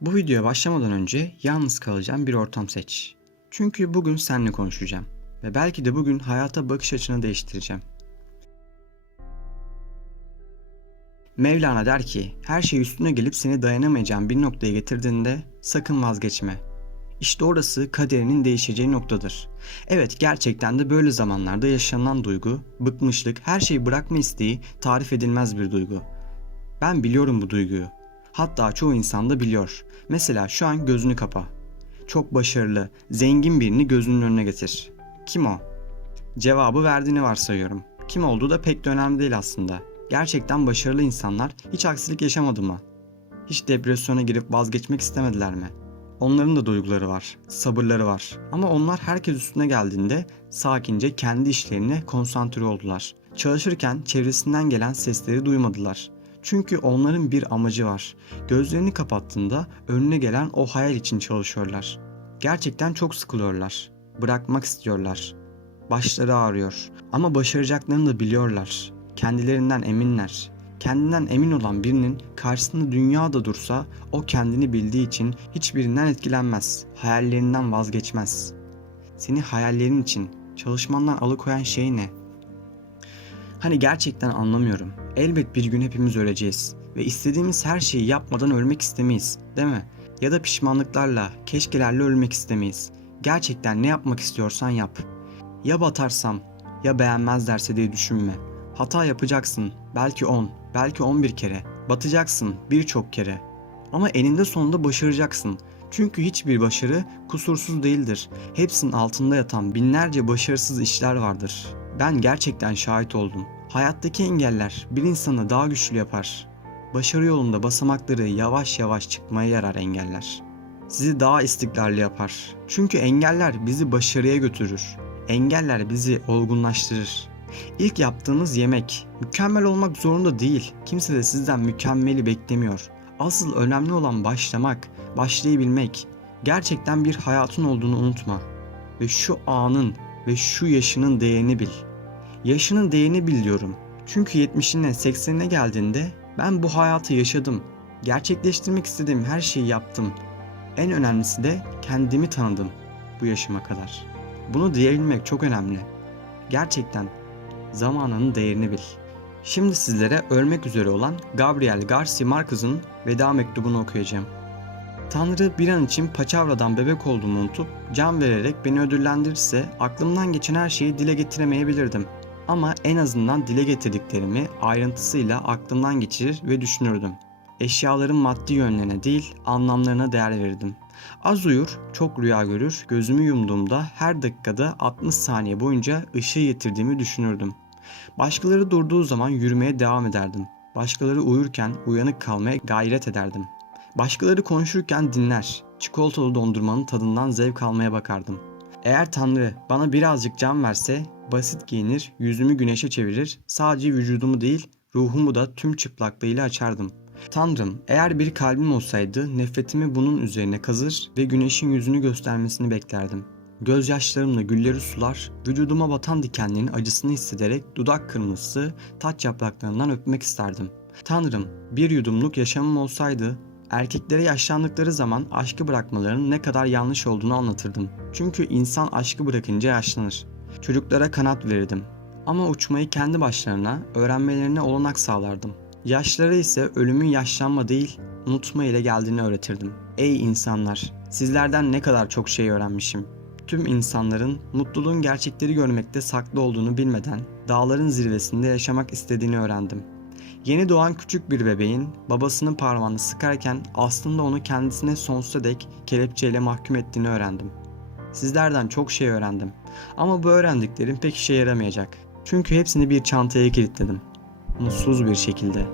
Bu videoya başlamadan önce yalnız kalacağım bir ortam seç. Çünkü bugün seninle konuşacağım. Ve belki de bugün hayata bakış açını değiştireceğim. Mevlana der ki, her şey üstüne gelip seni dayanamayacağın bir noktaya getirdiğinde sakın vazgeçme. İşte orası kaderinin değişeceği noktadır. Evet gerçekten de böyle zamanlarda yaşanan duygu, bıkmışlık, her şeyi bırakma isteği tarif edilmez bir duygu. Ben biliyorum bu duyguyu. Hatta çoğu insan da biliyor. Mesela şu an gözünü kapa. Çok başarılı, zengin birini gözünün önüne getir. Kim o? Cevabı verdiğini varsayıyorum. Kim olduğu da pek de önemli değil aslında. Gerçekten başarılı insanlar hiç aksilik yaşamadı mı? Hiç depresyona girip vazgeçmek istemediler mi? Onların da duyguları var, sabırları var. Ama onlar herkes üstüne geldiğinde sakince kendi işlerine konsantre oldular. Çalışırken çevresinden gelen sesleri duymadılar. Çünkü onların bir amacı var. Gözlerini kapattığında önüne gelen o hayal için çalışıyorlar. Gerçekten çok sıkılıyorlar. Bırakmak istiyorlar. Başları ağrıyor ama başaracaklarını da biliyorlar. Kendilerinden eminler. Kendinden emin olan birinin karşısında dünya da dursa o kendini bildiği için hiçbirinden etkilenmez. Hayallerinden vazgeçmez. Seni hayallerin için çalışmandan alıkoyan şey ne? Hani gerçekten anlamıyorum. Elbet bir gün hepimiz öleceğiz ve istediğimiz her şeyi yapmadan ölmek istemeyiz, değil mi? Ya da pişmanlıklarla, keşkelerle ölmek istemeyiz. Gerçekten ne yapmak istiyorsan yap. Ya batarsam, ya beğenmezlerse diye düşünme. Hata yapacaksın, belki 10, belki 11 kere. Batacaksın birçok kere. Ama eninde sonunda başaracaksın. Çünkü hiçbir başarı kusursuz değildir. Hepsinin altında yatan binlerce başarısız işler vardır. Ben gerçekten şahit oldum. Hayattaki engeller bir insanı daha güçlü yapar. Başarı yolunda basamakları yavaş yavaş çıkmaya yarar engeller. Sizi daha istikrarlı yapar. Çünkü engeller bizi başarıya götürür. Engeller bizi olgunlaştırır. İlk yaptığınız yemek mükemmel olmak zorunda değil. Kimse de sizden mükemmeli beklemiyor. Asıl önemli olan başlamak, başlayabilmek. Gerçekten bir hayatın olduğunu unutma. Ve şu anın ve şu yaşının değerini bil. Yaşının değerini bil diyorum. Çünkü 70'ine 80'ine geldiğinde ben bu hayatı yaşadım. Gerçekleştirmek istediğim her şeyi yaptım. En önemlisi de kendimi tanıdım bu yaşıma kadar. Bunu diyebilmek çok önemli. Gerçekten zamanının değerini bil. Şimdi sizlere ölmek üzere olan Gabriel Garcia Marquez'ın veda mektubunu okuyacağım. Tanrı bir an için paçavradan bebek olduğumu unutup can vererek beni ödüllendirirse aklımdan geçen her şeyi dile getiremeyebilirdim. Ama en azından dile getirdiklerimi ayrıntısıyla aklımdan geçirir ve düşünürdüm. Eşyaların maddi yönlerine değil anlamlarına değer verirdim. Az uyur, çok rüya görür, gözümü yumduğumda her dakikada 60 saniye boyunca ışığı yitirdiğimi düşünürdüm. Başkaları durduğu zaman yürümeye devam ederdim. Başkaları uyurken uyanık kalmaya gayret ederdim. Başkaları konuşurken dinler, çikolatalı dondurmanın tadından zevk almaya bakardım. Eğer Tanrı bana birazcık can verse, basit giyinir, yüzümü güneşe çevirir, sadece vücudumu değil, ruhumu da tüm çıplaklığıyla açardım. Tanrım, eğer bir kalbim olsaydı nefretimi bunun üzerine kazır ve güneşin yüzünü göstermesini beklerdim. Gözyaşlarımla gülleri sular, vücuduma batan dikenlerin acısını hissederek dudak kırmızısı, taç yapraklarından öpmek isterdim. Tanrım, bir yudumluk yaşamım olsaydı Erkeklere yaşlandıkları zaman aşkı bırakmalarının ne kadar yanlış olduğunu anlatırdım. Çünkü insan aşkı bırakınca yaşlanır. Çocuklara kanat verirdim. Ama uçmayı kendi başlarına öğrenmelerine olanak sağlardım. Yaşlara ise ölümün yaşlanma değil, unutma ile geldiğini öğretirdim. Ey insanlar, sizlerden ne kadar çok şey öğrenmişim. Tüm insanların mutluluğun gerçekleri görmekte saklı olduğunu bilmeden dağların zirvesinde yaşamak istediğini öğrendim. Yeni doğan küçük bir bebeğin babasının parmağını sıkarken aslında onu kendisine sonsuza dek kelepçeyle mahkum ettiğini öğrendim. Sizlerden çok şey öğrendim. Ama bu öğrendiklerim pek işe yaramayacak. Çünkü hepsini bir çantaya kilitledim. Mutsuz bir şekilde.